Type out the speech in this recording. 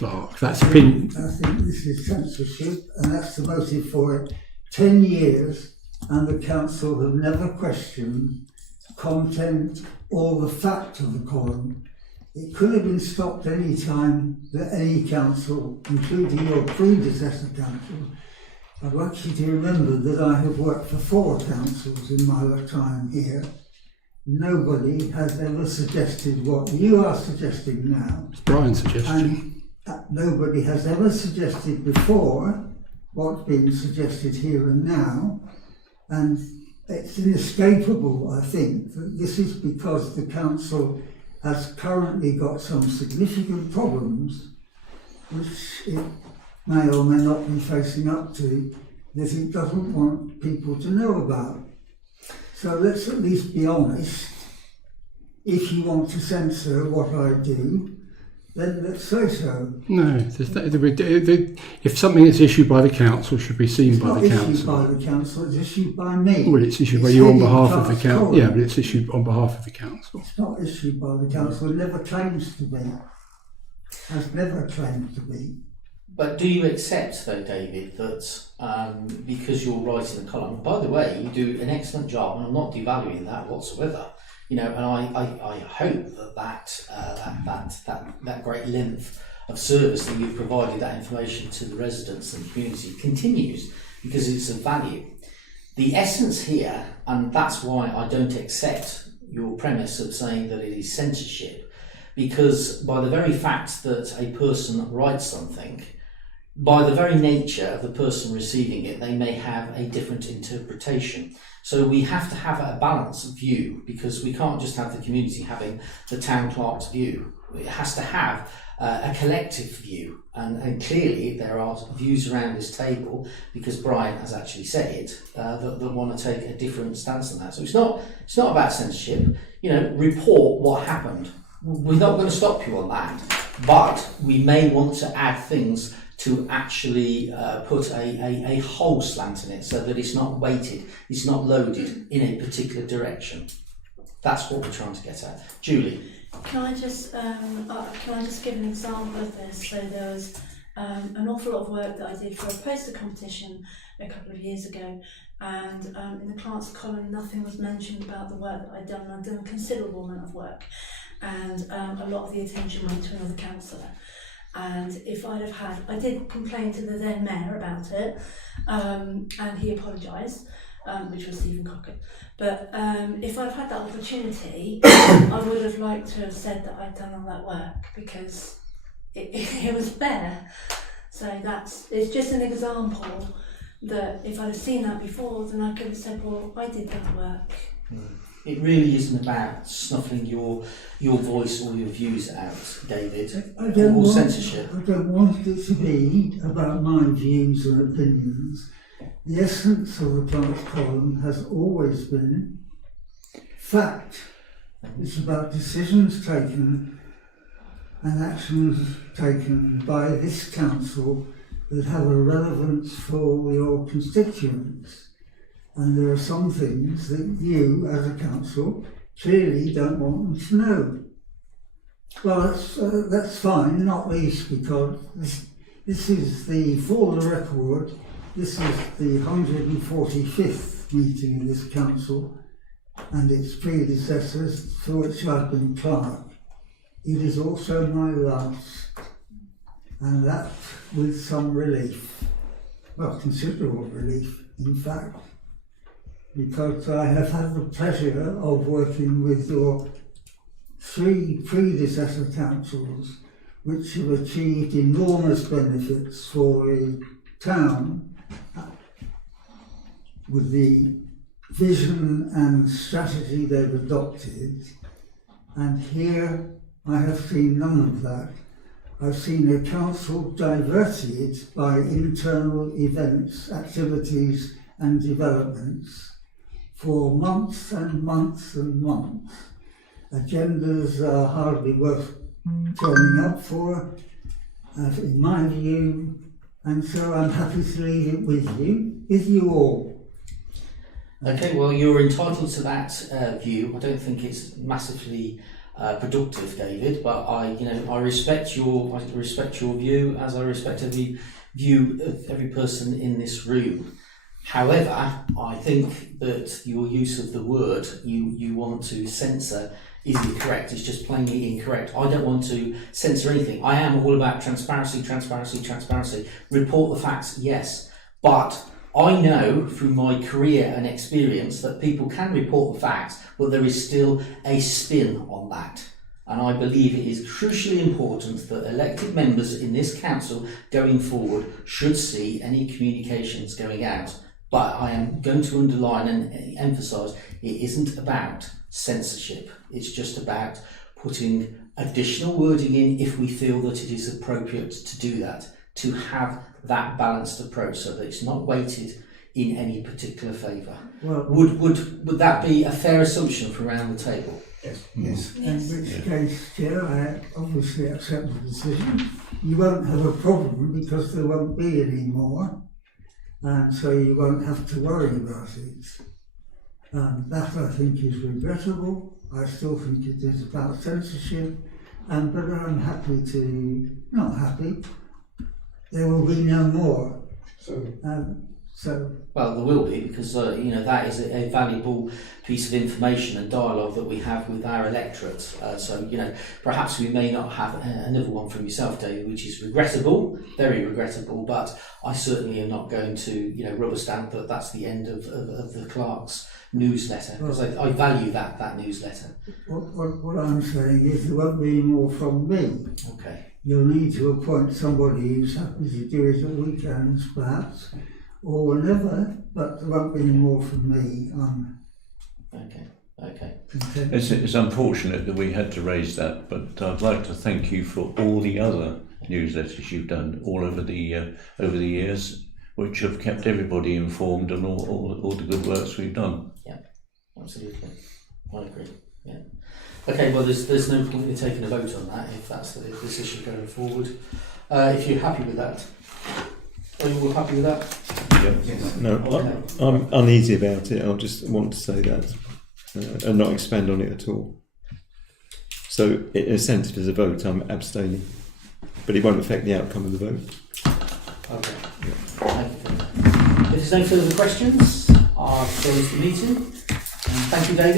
clerk. That's opinion. I think this is censorship, and that's the motive for it. 10 years, and the council have never questioned content or the fact of the column. It could have been stopped any time that any council, including your predecessor council. I'd like you to remember that I have worked for 4 councils in my time here. Nobody has ever suggested what you are suggesting now. It's Brian's suggestion. And nobody has ever suggested before what's being suggested here and now. And it's inescapable, I think, that this is because the council has currently got some significant problems which it may or may not be facing up to, that it doesn't want people to know about. So let's at least be honest. If you want to censor what I do, then let's say so. No, if something is issued by the council, should be seen by the council. It's not issued by the council, it's issued by me. Well, it's issued by you on behalf of the council. Yeah, but it's issued on behalf of the council. It's not issued by the council, it never claims to be. Has never claimed to be. But do you accept, though, David, that because you're writing the column, by the way, you do an excellent job, and I'm not devaluing that whatsoever. You know, and I hope that great length of service that you've provided that information to the residents and community continues, because it's of value. The essence here, and that's why I don't accept your premise of saying that it is censorship, because by the very fact that a person writes something, by the very nature of the person receiving it, they may have a different interpretation. So we have to have a balanced view, because we can't just have the community having the town clerk's view. It has to have a collective view, and clearly there are views around this table, because Brian has actually said it, that want to take a different stance than that. So it's not about censorship. You know, report what happened. We're not going to stop you on that, but we may want to add things to actually put a whole slant in it, so that it's not weighted, it's not loaded in a particular direction. That's what we're trying to get at. Julie? Can I just give an example of this? So there was an awful lot of work that I did for a poster competition a couple of years ago, and in the clerk's column nothing was mentioned about the work that I'd done. I'd done a considerable amount of work, and a lot of the attention went to another councillor. And if I'd have had, I did complain to the then mayor about it, and he apologised, which was Stephen Cockett. But if I'd have had that opportunity, I would have liked to have said that I'd done all that work, because it was fair. So it's just an example that if I'd have seen that before, then I could have said, well, I did that work. It really isn't about snuffling your voice or your views out, David, or censorship. I don't want it to be about my views or opinions. The essence of the clerk's column has always been fact. It's about decisions taken and actions taken by this council that have a relevance for your constituents. And there are some things that you, as a council, clearly don't want them to know. Well, that's fine, not least because this is for the record, this is the 145th meeting of this council and its predecessors, for which I've been clerk. It is also my last, and that with some relief, well, considerable relief, in fact, because I have had the pleasure of working with your 3 predecessor councils, which have achieved enormous benefits for the town with the vision and strategy they've adopted. And here I have seen none of that. I've seen a council diverted by internal events, activities and developments for months and months and months. Agendas are hardly worth turning up for, in my view, and so I'm happy to leave it with you all. Okay, well, you're entitled to that view. I don't think it's massively productive, David. But I respect your view, as I respect every view of every person in this room. However, I think that your use of the word you want to censor is incorrect. It's just plainly incorrect. I don't want to censor anything. I am all about transparency. Report the facts, yes. But I know through my career and experience that people can report the facts, but there is still a spin on that. And I believe it is crucially important that elected members in this council going forward should see any communications going out. But I am going to underline and emphasise it isn't about censorship. It's just about putting additional wording in if we feel that it is appropriate to do that, to have that balanced approach so that it's not weighted in any particular favour. Well, Would that be a fair assumption from around the table? yes. In which case, Chair, I obviously accept the decision. You won't have a problem because there won't be any more, and so you won't have to worry about it. That I think is regrettable. I still think it is about censorship, but I'm happy to, not happy, there will be no more. Well, there will be, because that is a valuable piece of information and dialogue that we have with our electorate. Perhaps we may not have another one from yourself, David, which is regrettable, very regrettable. But I certainly am not going to, rubber stamp that that's the end of the clerk's newsletter, because I value that newsletter. What I'm saying is there won't be any more from me. Okay. You'll need to appoint somebody who's happy to do it at weekends, perhaps, or whenever, but there won't be any more from me. Okay. It's unfortunate that we had to raise that, but I'd like to thank you for all the other newsletters you've done all over the years, which have kept everybody informed and all the good works we've done. Yeah, absolutely. I agree. Yeah. Okay. Well, there's no point in taking a vote on that if this issue going forward. If you're happy with that. Are you all happy with that? Yes. No, Okay. I'm uneasy about it. I just want to say that and not expand on it at all. So, in a sense, if there's a vote, I'm abstaining, but it won't affect the outcome of the vote. Okay. Yeah. Thank you. If there's no further questions, I'll close the meeting. And thank you, David.